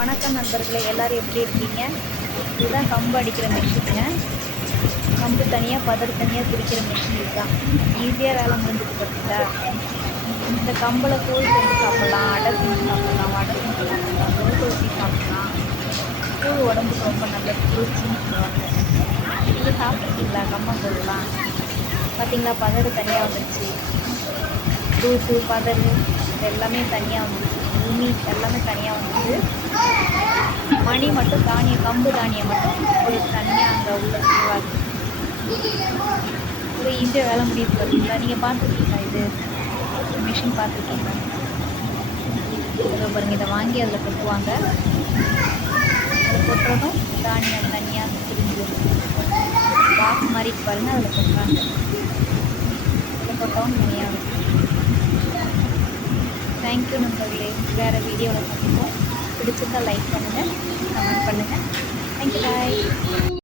வணக்கம் நண்பர்களே, எல்லாரும் எப்படி இருக்கீங்க? இதுதான் கம்பு அடிக்கிற மிஷினுங்க. கம்பு தனியாக பதறு தனியாக பிரிக்கிற மிஷின் இதுதான். ஈஸியாக வேலை முடிஞ்சுட்டு பார்த்தீங்களா? இந்த கம்பில் கூழ் செஞ்சு சாப்பிட்லாம், அடை செஞ்சு சாப்பிட்லாம், வடை செஞ்சு சாப்பிட்லாம், தோசை ஊற்றி சாப்பிட்லாம். கூழ் உடம்புக்கு ரொம்ப நல்லது, குளிர்ச்சின்னு சொல்லுவாங்க. நீங்கள் சாப்பிட்ருக்கீங்களா கம்மங்கூழ்லாம்? பார்த்தீங்களா, பதறு தனியாக வந்துடுச்சு. தூசு பதறு இது எல்லாமே தனியாக வந்துடுச்சு. உமி எல்லாமே தனியாக வந்துடுது. மணி மட்டும் தானியம், கம்பு தானியம் மட்டும் ஒரு தனியாக அங்கே உள்ள சிவாது ஒரு ஈஸியாக வேலை முடியுது பார்த்தீங்களா? நீங்கள் பார்த்துருக்கீங்களா? இது மிஷின் பார்த்துருக்கீங்களா? இதை பாருங்கள், இதை வாங்கி அதில் கொட்டுவாங்க. அதில் கொட்டுறதும் தானியம் தனியாக பிரிஞ்சு பாக்ஸ் மாதிரி பாருங்கள், அதில் கொட்டுறாங்க. அதில் கொட்டவும் தனியாக இருக்கும். தேங்க்யூ நண்பர்களே. வேறு வீடியோவில் சந்திப்போம். பிடிச்சிருந்தால் லைக் பண்ணுங்கள்.